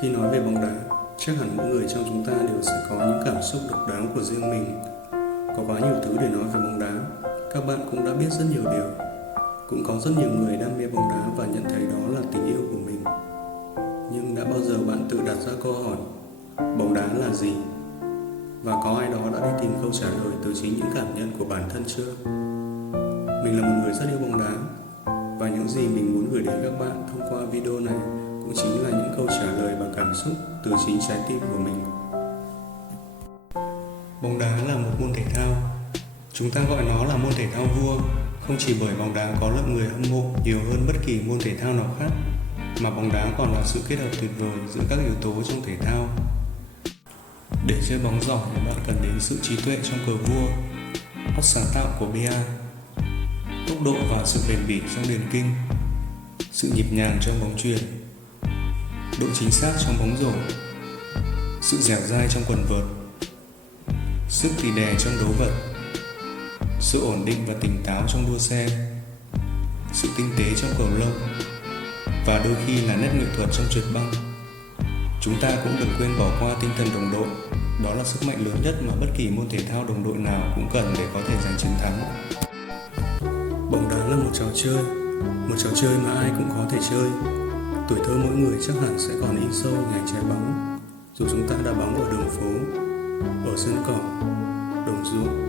Khi nói về bóng đá, chắc hẳn mỗi người trong chúng ta đều sẽ có những cảm xúc độc đáo của riêng mình. Có quá nhiều thứ để nói về bóng đá, các bạn cũng đã biết rất nhiều điều. Cũng có rất nhiều người đam mê bóng đá và nhận thấy đó là tình yêu của mình. Nhưng đã bao giờ bạn tự đặt ra câu hỏi, bóng đá là gì? Và có ai đó đã đi tìm câu trả lời từ chính những cảm nhận của bản thân chưa? Mình là một người rất yêu bóng đá, và những gì mình muốn gửi đến các bạn thông qua video này cũng chính là những câu trả lời và cảm xúc từ chính trái tim của mình. Bóng đá là một môn thể thao. Chúng ta gọi nó là môn thể thao vua, không chỉ bởi bóng đá có lượng người hâm mộ nhiều hơn bất kỳ môn thể thao nào khác, mà bóng đá còn là sự kết hợp tuyệt vời giữa các yếu tố trong thể thao. Để chơi bóng giỏi, bạn cần đến sự trí tuệ trong cờ vua, óc sáng tạo của Bia, tốc độ và sự bền bỉ trong điền kinh, sự nhịp nhàng trong bóng chuyền, độ chính xác trong bóng rổ, sự dẻo dai trong quần vợt, sức tỉ đè trong đấu vật, sự ổn định và tỉnh táo trong đua xe, sự tinh tế trong cầu lông, và đôi khi là nét nghệ thuật trong trượt băng. Chúng ta cũng đừng quên bỏ qua tinh thần đồng đội, đó là sức mạnh lớn nhất mà bất kỳ môn thể thao đồng đội nào cũng cần để có thể giành chiến thắng. Bóng đá là một trò chơi mà ai cũng có thể chơi. Tuổi thơ mỗi người chắc hẳn sẽ còn in sâu ngày trái bóng, dù chúng ta đá bóng ở đường phố, ở sân cỏ, đồng ruộng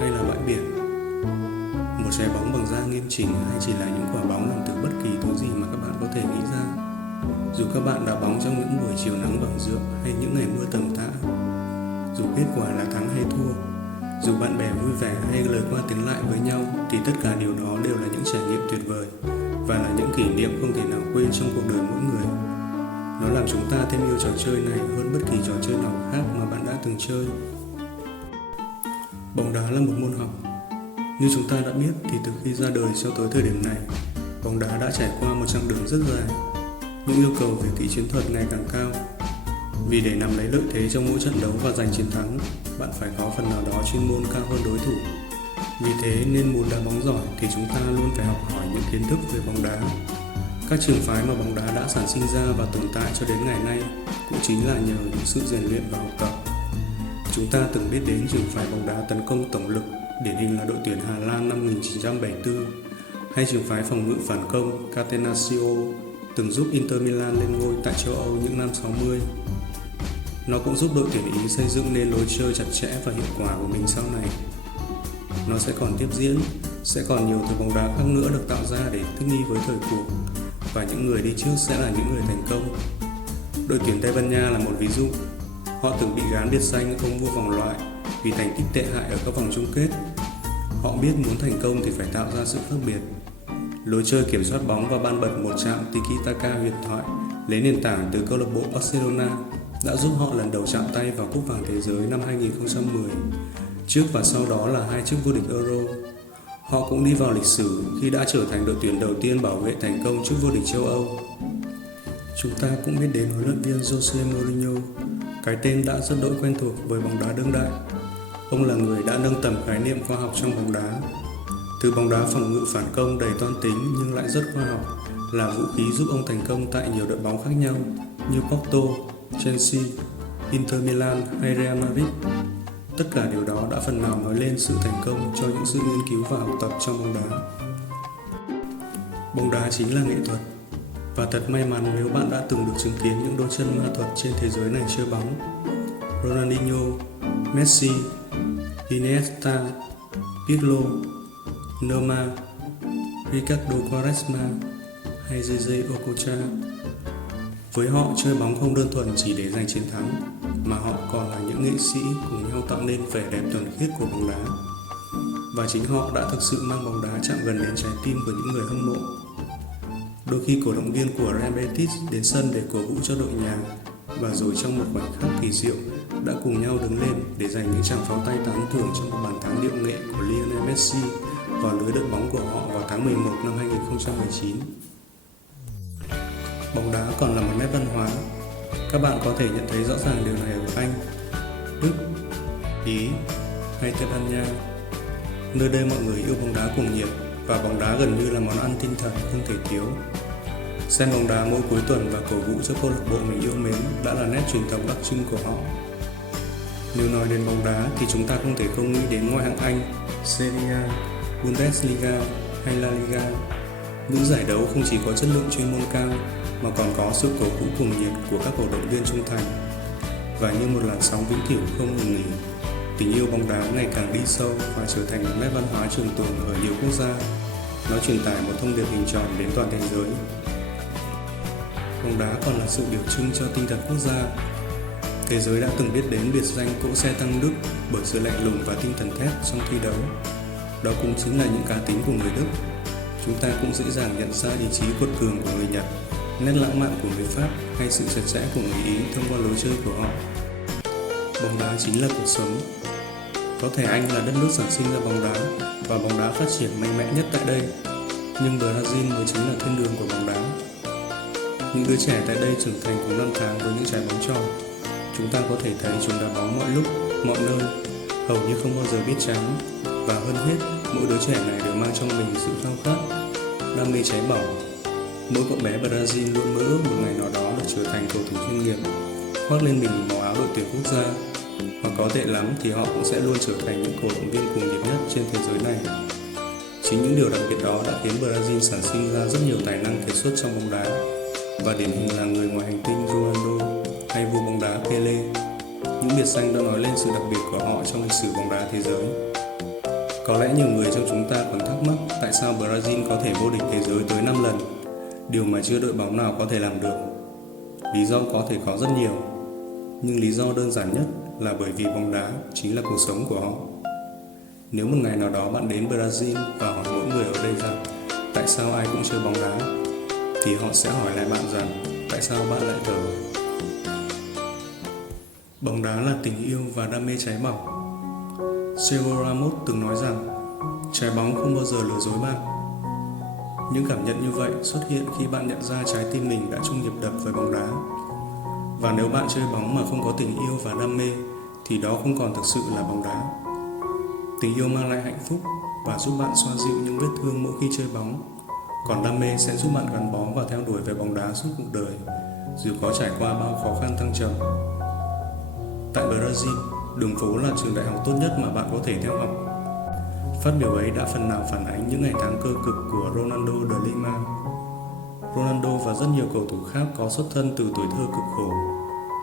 hay là bãi biển. Một trái bóng bằng da nghiêm chỉnh hay chỉ là những quả bóng làm từ bất kỳ thứ gì mà các bạn có thể nghĩ ra. Dù các bạn đá bóng trong những buổi chiều nắng vàng rượu hay những ngày mưa tầm tã, dù kết quả là thắng hay thua, dù bạn bè vui vẻ hay lời qua tiếng lại với nhau, thì tất cả điều đó đều là những trải nghiệm tuyệt vời và là những kỷ niệm không thể nào quên trong cuộc đời mỗi người. Nó làm chúng ta thêm yêu trò chơi này hơn bất kỳ trò chơi nào khác mà bạn đã từng chơi. Bóng đá là một môn học. Như chúng ta đã biết thì từ khi ra đời cho tới thời điểm này, bóng đá đã trải qua một chặng đường rất dài. Những yêu cầu về kỹ chiến thuật ngày càng cao. Vì để nắm lấy lợi thế trong mỗi trận đấu và giành chiến thắng, bạn phải có phần nào đó chuyên môn cao hơn đối thủ. Vì thế nên muốn đá bóng giỏi thì chúng ta luôn phải học hỏi những kiến thức về bóng đá. Các trường phái mà bóng đá đã sản sinh ra và tồn tại cho đến ngày nay cũng chính là nhờ những sự rèn luyện và học tập. Chúng ta từng biết đến trường phái bóng đá tấn công tổng lực, điển hình là đội tuyển Hà Lan năm 1974, hay trường phái phòng ngự phản công Catenaccio từng giúp Inter Milan lên ngôi tại châu Âu những năm 60. Nó cũng giúp đội tuyển Ý xây dựng nên lối chơi chặt chẽ và hiệu quả của mình sau này. Nó sẽ còn tiếp diễn, sẽ còn nhiều thứ bóng đá khác nữa được tạo ra để thích nghi với thời cuộc, và những người đi trước sẽ là những người thành công. Đội tuyển Tây Ban Nha là một ví dụ. Họ từng bị gán biệt danh ông vua vòng loại vì thành tích tệ hại ở các vòng chung kết. Họ biết muốn thành công thì phải tạo ra sự khác biệt. Lối chơi kiểm soát bóng và ban bật một chạm tiki-taka huyền thoại lấy nền tảng từ câu lạc bộ Barcelona đã giúp họ lần đầu chạm tay vào cúp vàng thế giới năm 2010, trước và sau đó là 2 chức vô địch Euro. Họ cũng đi vào lịch sử khi đã trở thành đội tuyển đầu tiên bảo vệ thành công chức vô địch châu Âu. Chúng ta cũng biết đến huấn luyện viên Jose Mourinho, cái tên đã rất đỗi quen thuộc với bóng đá đương đại. Ông là người đã nâng tầm khái niệm khoa học trong bóng đá. Từ bóng đá phòng ngự phản công đầy toan tính nhưng lại rất khoa học là vũ khí giúp ông thành công tại nhiều đội bóng khác nhau như Porto, Chelsea, Inter Milan hay Real Madrid. Tất cả điều đó đã phần nào nói lên sự thành công cho những sự nghiên cứu và học tập trong bóng đá. Bóng đá chính là nghệ thuật, và thật may mắn nếu bạn đã từng được chứng kiến những đôi chân ma thuật trên thế giới này chơi bóng. Ronaldinho, Messi, Iniesta, Pirlo, Neymar, Ricardo Quaresma hay JJ Okocha. Với họ, chơi bóng không đơn thuần chỉ để giành chiến thắng, mà họ còn là những nghệ sĩ cùng nhau tạo nên vẻ đẹp thuần khiết của bóng đá. Và chính họ đã thực sự mang bóng đá chạm gần đến trái tim của những người hâm mộ. Đôi khi cổ động viên của Real Betis đến sân để cổ vũ cho đội nhà, và rồi trong một khoảnh khắc kỳ diệu đã cùng nhau đứng lên để giành những tràng pháo tay tán thưởng trong một bàn thắng điệu nghệ của Lionel Messi vào lưới đội bóng của họ vào tháng 11 năm 2019. Bóng đá còn là một nét văn hóa. Các bạn có thể nhận thấy rõ ràng điều này ở Anh, Đức, Ý hay Tây Ban Nha. Nơi đây mọi người yêu bóng đá cuồng nhiệt và bóng đá gần như là món ăn tinh thần không thể thiếu. Xem bóng đá mỗi cuối tuần và cổ vũ cho câu lạc bộ mình yêu mến đã là nét truyền thống đặc trưng của họ. Nếu nói đến bóng đá thì chúng ta không thể không nghĩ đến ngoại hạng Anh, Serie A, Bundesliga hay La Liga. Những giải đấu không chỉ có chất lượng chuyên môn cao mà còn có sự cổ vũ cuồng nhiệt của các cổ động viên trung thành. Và như một làn sóng vĩnh cửu không ngừng nghỉ, tình yêu bóng đá ngày càng đi sâu và trở thành một nét văn hóa trường tồn ở nhiều quốc gia. Nó truyền tải một thông điệp hình tròn đến toàn thế giới. Bóng đá còn là sự biểu trưng cho tinh thần quốc gia. Thế giới đã từng biết đến biệt danh cỗ xe tăng Đức bởi sự lạnh lùng và tinh thần thép trong thi đấu. Đó cũng chính là những cá tính của người Đức. Chúng ta cũng dễ dàng nhận ra ý chí quật cường của người Nhật, nét lãng mạn của người Pháp hay sự chặt chẽ của người Ý thông qua lối chơi của họ. Bóng đá chính là cuộc sống. Có thể Anh là đất nước sản sinh ra bóng đá và bóng đá phát triển mạnh mẽ nhất tại đây, nhưng Brazil mới chính là thiên đường của bóng đá. Những đứa trẻ tại đây trưởng thành cùng năm tháng với những trái bóng tròn. Chúng ta có thể thấy chúng đá bóng mọi lúc, mọi nơi, hầu như không bao giờ biết chán. Và hơn hết, mỗi đứa trẻ này đều mang trong mình sự khao khát, đam mê cháy bỏng. Mỗi cậu bé Brazil luôn mơ ước một ngày nào đó được trở thành cầu thủ chuyên nghiệp, khoác lên mình màu áo đội tuyển quốc gia. Hoặc có tệ lắm thì họ cũng sẽ luôn trở thành những cổ động viên cuồng nhiệt nhất trên thế giới này. Chính những điều đặc biệt đó đã khiến Brazil sản sinh ra rất nhiều tài năng kiệt xuất trong bóng đá, và điển hình là người ngoài hành tinh Ronaldo hay vua bóng đá Pele. Những biệt danh đã nói lên sự đặc biệt của họ trong lịch sử bóng đá thế giới. Có lẽ nhiều người trong chúng ta còn thắc mắc tại sao Brazil có thể vô địch thế giới tới 5 lần, điều mà chưa đội bóng nào có thể làm được. Lý do có thể có rất nhiều, nhưng lý do đơn giản nhất là bởi vì bóng đá chính là cuộc sống của họ. Nếu một ngày nào đó bạn đến Brazil và hỏi mỗi người ở đây rằng tại sao ai cũng chơi bóng đá, thì họ sẽ hỏi lại bạn rằng tại sao bạn lại thở. Bóng đá là tình yêu và đam mê cháy bỏng. Sergio Ramos từng nói rằng trái bóng không bao giờ lừa dối bạn. Những cảm nhận như vậy xuất hiện khi bạn nhận ra trái tim mình đã chung nhịp đập với bóng đá. Và nếu bạn chơi bóng mà không có tình yêu và đam mê thì đó không còn thực sự là bóng đá. Tình yêu mang lại hạnh phúc và giúp bạn xoa dịu những vết thương mỗi khi chơi bóng. Còn đam mê sẽ giúp bạn gắn bó và theo đuổi về bóng đá suốt cuộc đời, dù có trải qua bao khó khăn thăng trầm. Tại Brazil, đường phố là trường đại học tốt nhất mà bạn có thể theo học. Phát biểu ấy đã phần nào phản ánh những ngày tháng cơ cực của Ronaldo de Lima. Ronaldo và rất nhiều cầu thủ khác có xuất thân từ tuổi thơ cực khổ,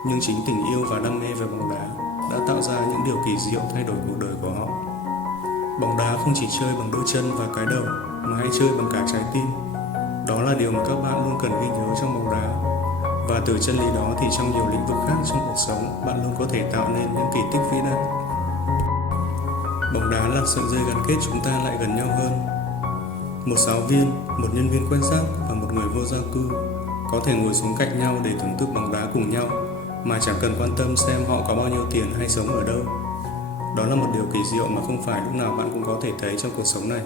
nhưng chính tình yêu và đam mê về bóng đá đã tạo ra những điều kỳ diệu thay đổi cuộc đời của họ. Bóng đá không chỉ chơi bằng đôi chân và cái đầu, mà hãy chơi bằng cả trái tim. Đó là điều mà các bạn luôn cần ghi nhớ trong bóng đá. Và từ chân lý đó thì trong nhiều lĩnh vực khác trong cuộc sống, bạn luôn có thể tạo nên những kỳ tích vĩ đại. Bóng đá là sợi dây gắn kết chúng ta lại gần nhau hơn. Một giáo viên, một nhân viên quét rác và một người vô gia cư có thể ngồi xuống cạnh nhau để thưởng thức bóng đá cùng nhau mà chẳng cần quan tâm xem họ có bao nhiêu tiền hay sống ở đâu. Đó là một điều kỳ diệu mà không phải lúc nào bạn cũng có thể thấy trong cuộc sống này.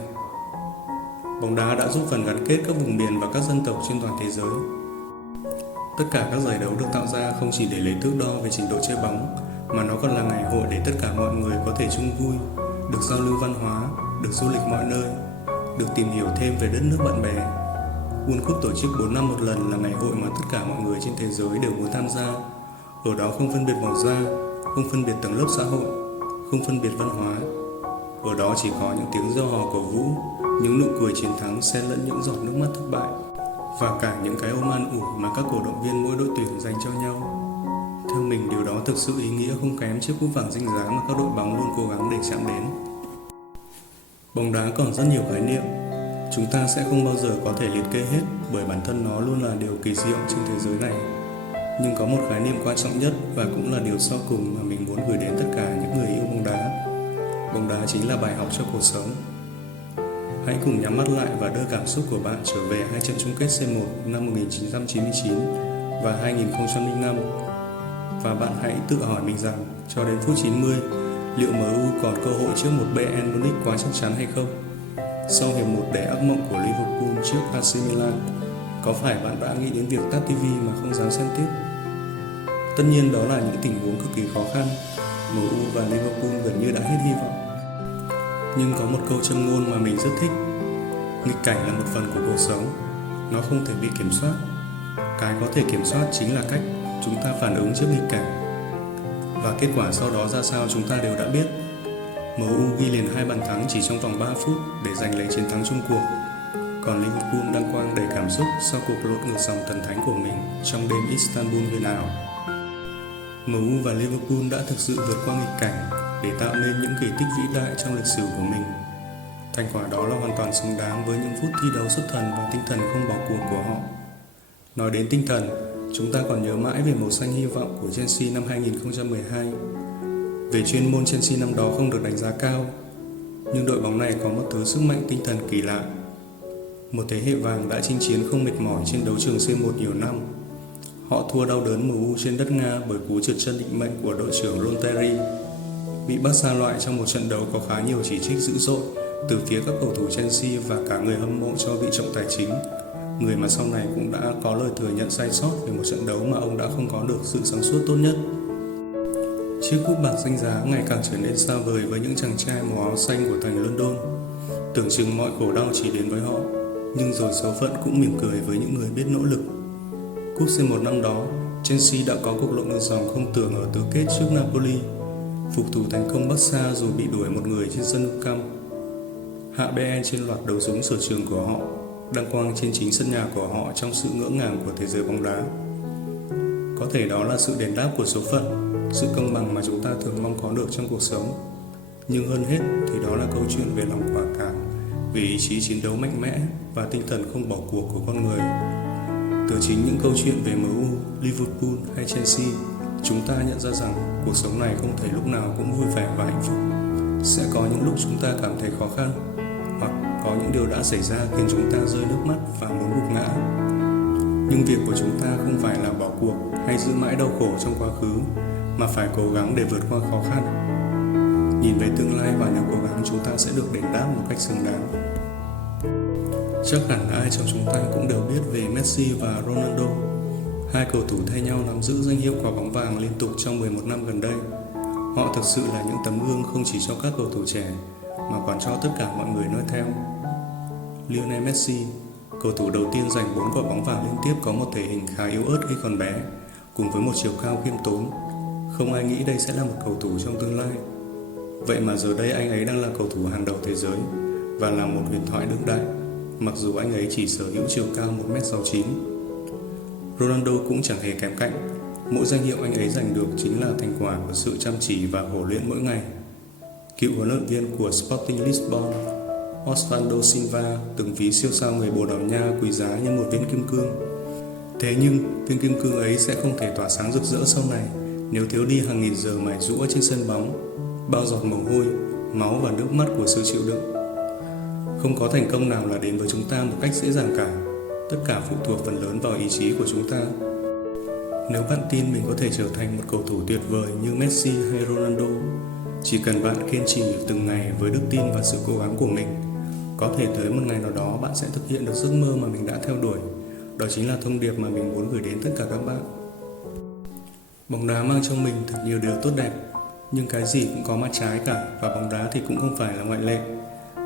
Bóng đá đã giúp phần gắn kết các vùng miền và các dân tộc trên toàn thế giới. Tất cả các giải đấu được tạo ra không chỉ để lấy thước đo về trình độ chơi bóng, mà nó còn là ngày hội để tất cả mọi người có thể chung vui, được giao lưu văn hóa, được du lịch mọi nơi, được tìm hiểu thêm về đất nước bạn bè. World Cup tổ chức 4 năm một lần là ngày hội mà tất cả mọi người trên thế giới đều muốn tham gia. Ở đó không phân biệt màu da, không phân biệt tầng lớp xã hội, không phân biệt văn hóa. Ở đó chỉ có những tiếng reo hò cổ vũ, những nụ cười chiến thắng xen lẫn những giọt nước mắt thất bại, và cả những cái ôm an ủi mà các cổ động viên mỗi đội tuyển dành cho nhau. Theo mình, điều đó thực sự ý nghĩa không kém chiếc cúp vàng danh giá mà các đội bóng luôn cố gắng để chạm đến. Bóng đá còn rất nhiều khái niệm. Chúng ta sẽ không bao giờ có thể liệt kê hết bởi bản thân nó luôn là điều kỳ diệu trên thế giới này. Nhưng có một khái niệm quan trọng nhất và cũng là điều sau cùng mà mình muốn gửi đến tất cả những người yêu bóng đá. Bóng đá chính là bài học cho cuộc sống. Hãy cùng nhắm mắt lại và đưa cảm xúc của bạn trở về hai trận chung kết C1 năm 1999 và 2005. Và bạn hãy tự hỏi mình rằng cho đến phút 90, liệu MU còn cơ hội trước một Bayern Munich quá chắc chắn hay không? Sau hiệp 1 đầy ác mộng của Liverpool trước AC Milan, có phải bạn đã nghĩ đến việc tắt TV mà không dám xem tiếp? Tất nhiên đó là những tình huống cực kỳ khó khăn. MU và Liverpool gần như đã hết hy vọng. Nhưng có một câu châm ngôn mà mình rất thích: nghịch cảnh là một phần của cuộc sống. nó không thể bị kiểm soát. Cái có thể kiểm soát chính là cách chúng ta phản ứng trước nghịch cảnh. Và kết quả sau đó ra sao chúng ta đều đã biết. MU ghi liền 2 bàn thắng chỉ trong vòng 3 phút để giành lấy chiến thắng chung cuộc. Còn Liverpool đăng quang đầy cảm xúc sau cuộc lội ngược dòng thần thánh của mình trong đêm Istanbul huyền ảo. MU và Liverpool đã thực sự vượt qua nghịch cảnh để tạo nên những kỳ tích vĩ đại trong lịch sử của mình. Thành quả đó là hoàn toàn xứng đáng với những phút thi đấu xuất thần và tinh thần không bỏ cuộc của họ. Nói đến tinh thần, chúng ta còn nhớ mãi về màu xanh hy vọng của Chelsea năm 2012. Về chuyên môn, Chelsea năm đó không được đánh giá cao, nhưng đội bóng này có một thứ sức mạnh tinh thần kỳ lạ. Một thế hệ vàng đã chinh chiến không mệt mỏi trên đấu trường C1 nhiều năm. Họ thua đau đớn MU trên đất Nga bởi cú trượt chân định mệnh của đội trưởng Loteri, bị Barca loại trong một trận đấu có khá nhiều chỉ trích dữ dội từ phía các cầu thủ Chelsea và cả người hâm mộ cho vị trọng tài chính, người mà sau này cũng đã có lời thừa nhận sai sót về một trận đấu mà ông đã không có được sự sáng suốt tốt nhất. Chiếc cúp bạc danh giá ngày càng trở nên xa vời với những chàng trai màu áo xanh của thành London. Tưởng chừng mọi khổ đau chỉ đến với họ, nhưng rồi số phận cũng mỉm cười với những người biết nỗ lực. Cúp C1 năm đó, Chelsea đã có cuộc lội ngược dòng không tưởng ở tứ kết trước Napoli, phục thủ thành công Barca dù bị đuổi một người trên sân Nou Camp. Hạ BN trên loạt đấu súng sở trường của họ, đăng quang trên chính sân nhà của họ trong sự ngỡ ngàng của thế giới bóng đá. Có thể đó là sự đền đáp của số phận, sự công bằng mà chúng ta thường mong có được trong cuộc sống. Nhưng hơn hết thì đó là câu chuyện về lòng quả cảm, về ý chí chiến đấu mạnh mẽ và tinh thần không bỏ cuộc của con người. Từ chính những câu chuyện về MU, Liverpool hay Chelsea, chúng ta nhận ra rằng cuộc sống này không thể lúc nào cũng vui vẻ và hạnh phúc. Sẽ có những lúc chúng ta cảm thấy khó khăn, hoặc có những điều đã xảy ra khiến chúng ta rơi nước mắt và muốn gục ngã. Nhưng việc của chúng ta không phải là bỏ cuộc hay giữ mãi đau khổ trong quá khứ, mà phải cố gắng để vượt qua khó khăn. Nhìn về tương lai và nhờ cố gắng, chúng ta sẽ được đền đáp một cách xứng đáng. Chắc hẳn ai trong chúng ta cũng đều biết về Messi và Ronaldo. Hai cầu thủ thay nhau nắm giữ danh hiệu quả bóng vàng liên tục trong 11 năm gần đây. Họ thực sự là những tấm gương không chỉ cho các cầu thủ trẻ, mà còn cho tất cả mọi người noi theo. Lionel Messi, cầu thủ đầu tiên giành 4 quả bóng vàng liên tiếp, có một thể hình khá yếu ớt khi còn bé, cùng với một chiều cao khiêm tốn. Không ai nghĩ đây sẽ là một cầu thủ trong tương lai. Vậy mà giờ đây anh ấy đang là cầu thủ hàng đầu thế giới và là một huyền thoại đương đại, mặc dù anh ấy chỉ sở hữu chiều cao 1m69. Ronaldo cũng chẳng hề kém cạnh. Mỗi danh hiệu anh ấy giành được chính là thành quả của sự chăm chỉ và khổ luyện mỗi ngày. Cựu huấn luyện viên của Sporting Lisbon, Osvaldo Silva từng ví siêu sao người Bồ Đào Nha quý giá như một viên kim cương. Thế nhưng viên kim cương ấy sẽ không thể tỏa sáng rực rỡ sau này nếu thiếu đi hàng nghìn giờ mài giũa trên sân bóng, bao giọt mồ hôi, máu và nước mắt của sự chịu đựng. Không có thành công nào là đến với chúng ta một cách dễ dàng cả. Tất cả phụ thuộc phần lớn vào ý chí của chúng ta. Nếu bạn tin mình có thể trở thành một cầu thủ tuyệt vời như Messi hay Ronaldo, chỉ cần bạn kiên trì từng ngày với đức tin và sự cố gắng của mình, có thể tới một ngày nào đó bạn sẽ thực hiện được giấc mơ mà mình đã theo đuổi. Đó chính là thông điệp mà mình muốn gửi đến tất cả các bạn. Bóng đá mang trong mình thật nhiều điều tốt đẹp, nhưng cái gì cũng có mặt trái cả, và bóng đá thì cũng không phải là ngoại lệ.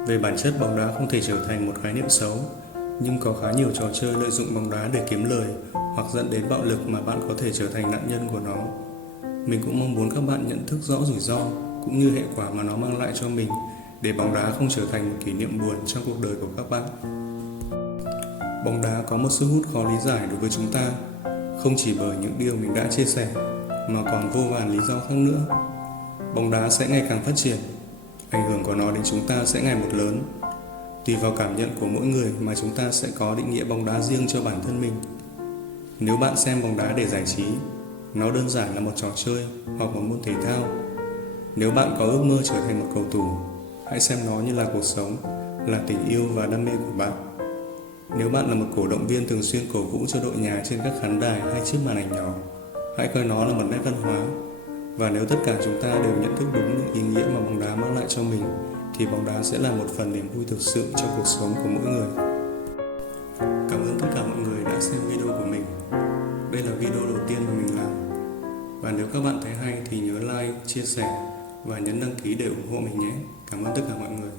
Về bản chất, bóng đá không thể trở thành một khái niệm xấu, nhưng có khá nhiều trò chơi lợi dụng bóng đá để kiếm lời hoặc dẫn đến bạo lực mà bạn có thể trở thành nạn nhân của nó. Mình cũng mong muốn các bạn nhận thức rõ rủi ro cũng như hệ quả mà nó mang lại cho mình, để bóng đá không trở thành một kỷ niệm buồn trong cuộc đời của các bạn. Bóng đá có một sức hút khó lý giải đối với chúng ta, không chỉ bởi những điều mình đã chia sẻ, mà còn vô vàn lý do khác nữa. Bóng đá sẽ ngày càng phát triển, ảnh hưởng của nó đến chúng ta sẽ ngày một lớn. Tùy vào cảm nhận của mỗi người mà chúng ta sẽ có định nghĩa bóng đá riêng cho bản thân mình. Nếu bạn xem bóng đá để giải trí, nó đơn giản là một trò chơi hoặc một môn thể thao. Nếu bạn có ước mơ trở thành một cầu thủ, hãy xem nó như là cuộc sống, là tình yêu và đam mê của bạn. Nếu bạn là một cổ động viên thường xuyên cổ vũ cho đội nhà trên các khán đài hay chiếc màn ảnh nhỏ, hãy coi nó là một nét văn hóa. Và nếu tất cả chúng ta đều nhận thức đúng những ý nghĩa mà bóng đá mang lại cho mình, thì bóng đá sẽ là một phần niềm vui thực sự trong cuộc sống của mỗi người. Cảm ơn tất cả mọi người đã xem video của mình. Đây là video đầu tiên mà mình làm. Và nếu các bạn thấy hay thì nhớ like, chia sẻ và nhấn đăng ký để ủng hộ mình nhé. Cảm ơn tất cả mọi người.